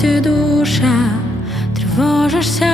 ти, душа, тривожишся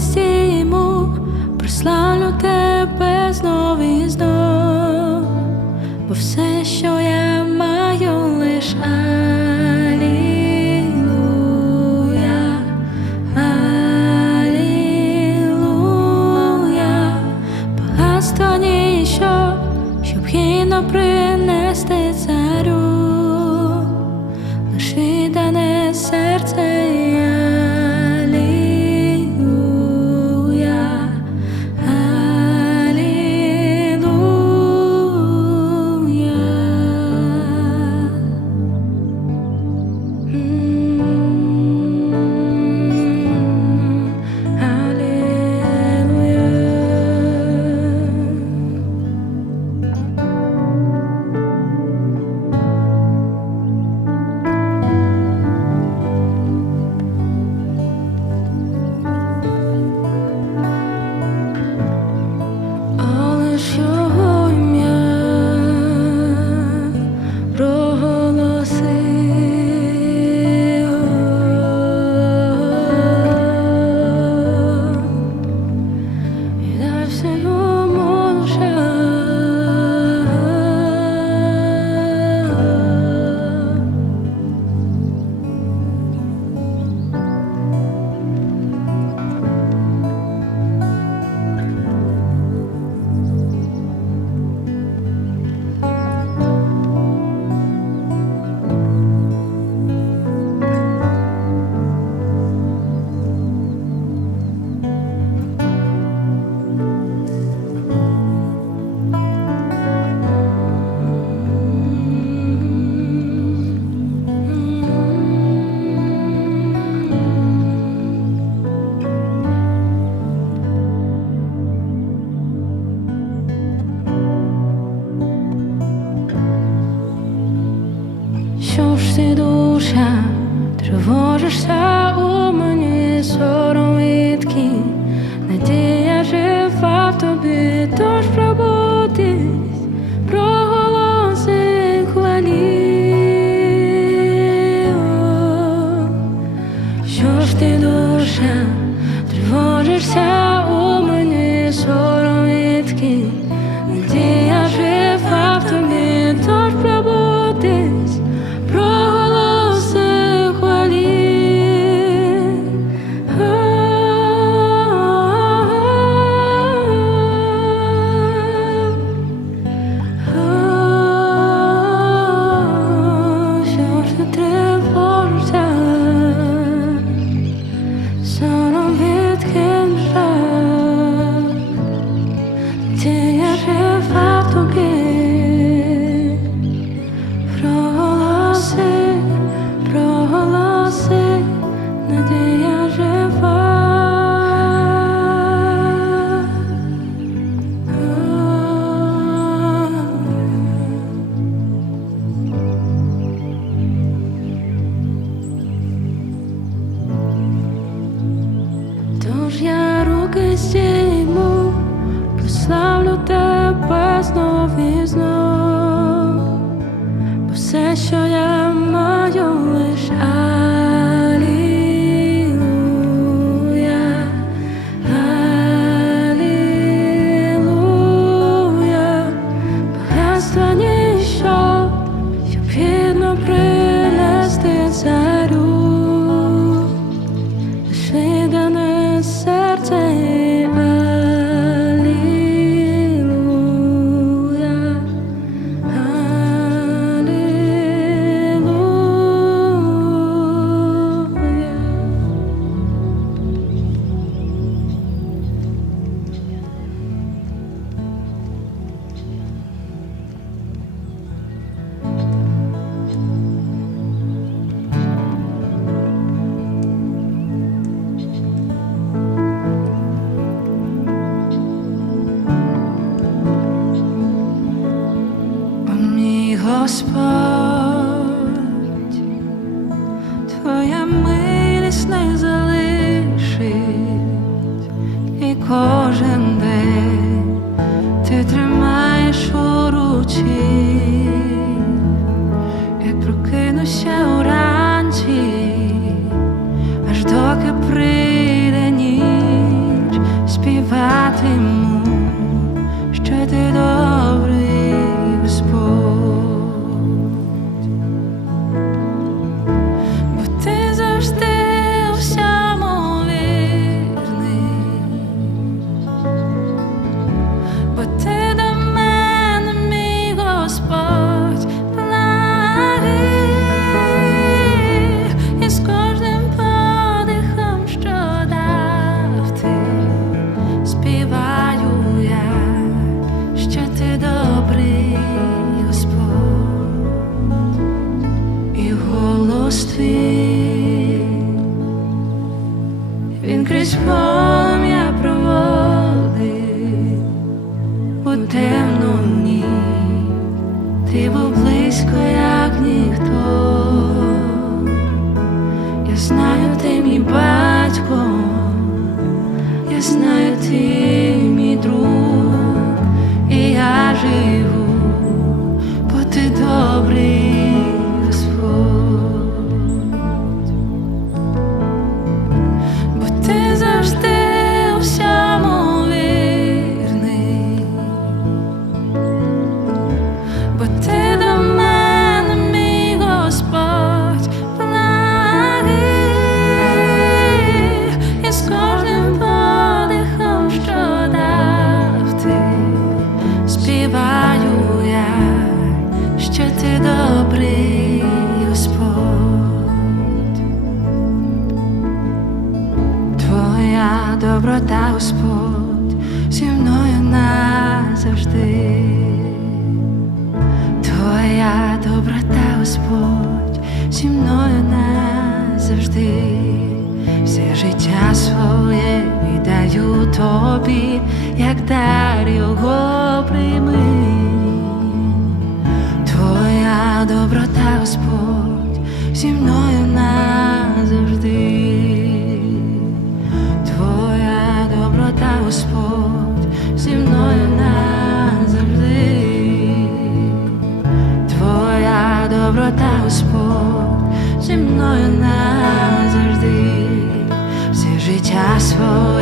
Simo, proslavljate. ж я руки здійму, прославлю тебе знов і знов, бо все, що я маю. доброта, Господь зі мною назавжди, Твоя доброта, Господь, зі мною назавжди, Твоя доброта, Господь, зі мною назавжди, все життя своє.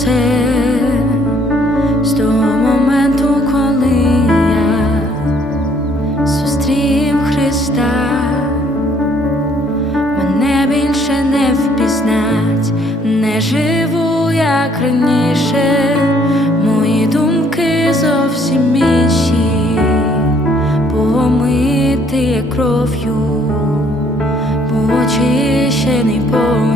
все. З того моменту, коли я зустрів Христа, мене більше не впізнать, не живу, як раніше, мої думки зовсім інші, помити кров'ю, бо очищений помилки.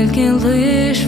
тільки лиш.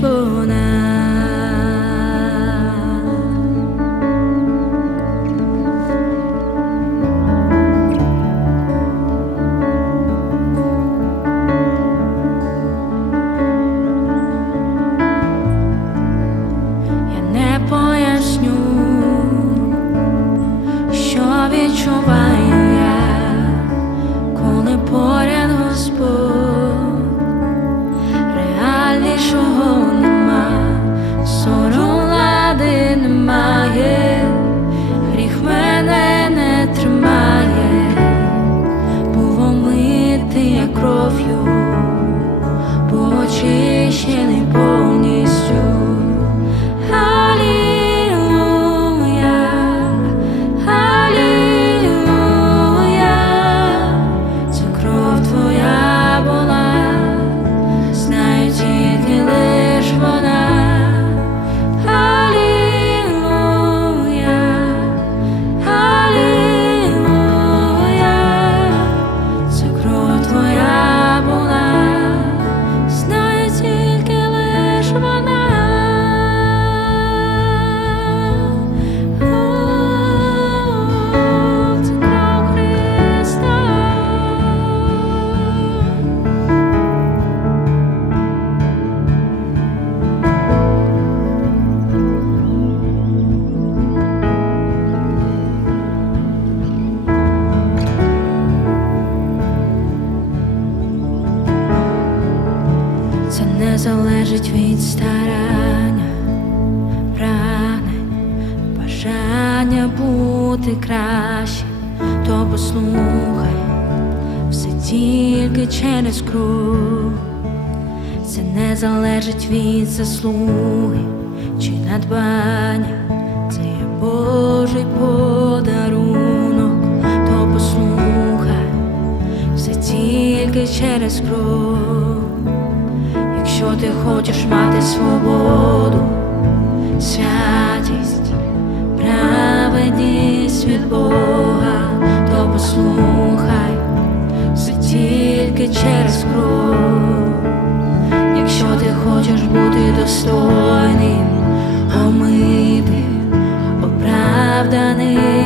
бажання бути краще, то послухай все тільки через круг, це не залежить від заслуги чи надбання, це є Божий подарунок, то послухай все тільки через круг, якщо ти хочеш мати свободу. свят праведність від Бога, то послухай, все тільки через кров, якщо ти хочеш бути достойним, омитим, оправданим.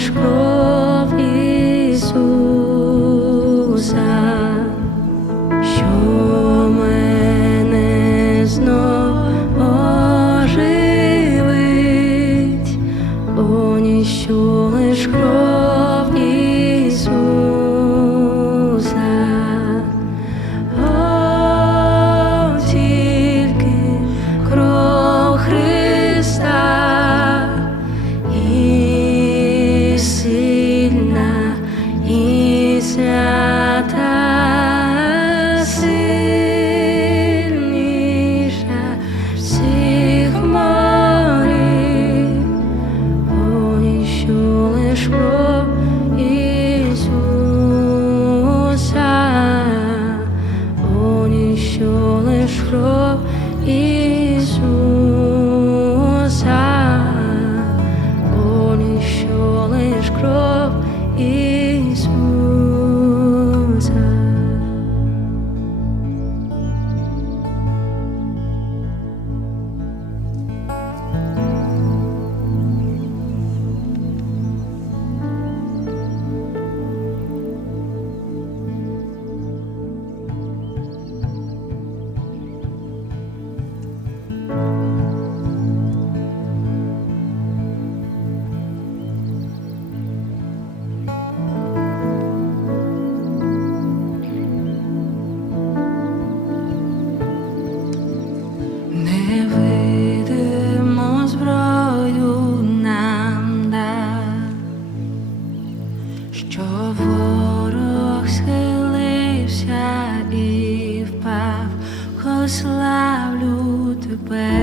Krishna. Славлю тебе.